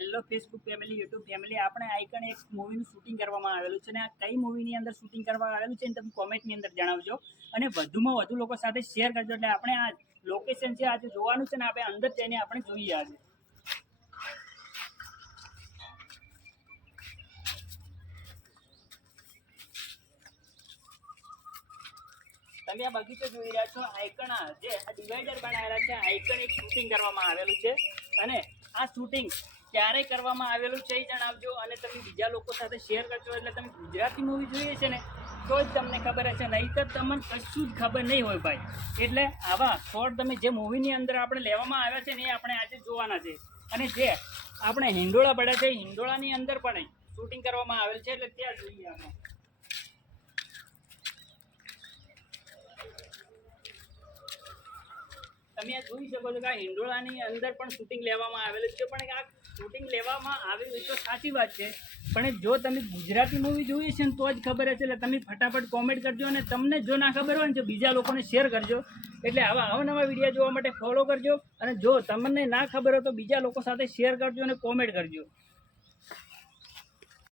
Hello Facebook family YouTube family આપણે icon એક મૂવીનું shooting કરવામાં આવેલું છે અને આ કઈ મૂવીની અંદર શૂટિંગ કરવામાં આવેલું છે ને તમે કોમેન્ટની અંદર જણાવજો. અને વધુમાં વધુ લોકો સાથે શેર કરજો એટલે આપણે આ લોકેશન છે આજે જોવાનું છે ને આપણે અંદર જઈને આપણે જોઈએ આજે. તમે આ બગીચો જોઈ રહ્યા છો આઈકણ જે આ ડિવાઈડર બનાવેલા છે આઈકન એક શૂટિંગ કરવામાં આવેલું છે. અને આ શૂટિંગ ક્યારે કરવામાં આવેલું છે એ જણાવજો અને તમે બીજા લોકો સાથે શેર કરજો એટલે તમે ગુજરાતી મૂવી જોઈએ છે ને, તો જ તમને ખબર હશે. નહીંતર તમને કશું જ ખબર નહીં હોય ભાઈ. એટલે આવા શોર્ટ તમે જે મૂવીની અંદર આપણે લેવામાં આવ્યા છે ને એ આપણે આજે જોવાના છે. અને જે આપણે હિંડોળા પડ્યા છે, હિંડોળાની અંદર પણ શૂટિંગ કરવામાં આવેલ છે, એટલે ત્યાં જોઈએ આપણે. તમે આ જોઈ શકો છો કે આ હિંડોળાની અંદર પણ શૂટિંગ લેવામાં આવેલું છે. પણ આ શૂટિંગ લેવામાં આવેલું એ તો સાચી વાત છે. પણ જો તમે ગુજરાતી મૂવી જોઈએ છે ને તો જ ખબર હશે. એટલે તમે ફટાફટ કોમેન્ટ કરજો અને તમને જો ના ખબર હોય ને તો બીજા લોકોને શેર કરજો. એટલે આવા અવનવા વીડિયો જોવા માટે ફોલો કરજો. અને જો તમને ના ખબર હોય તો બીજા લોકો સાથે શેર કરજો અને કોમેન્ટ કરજો.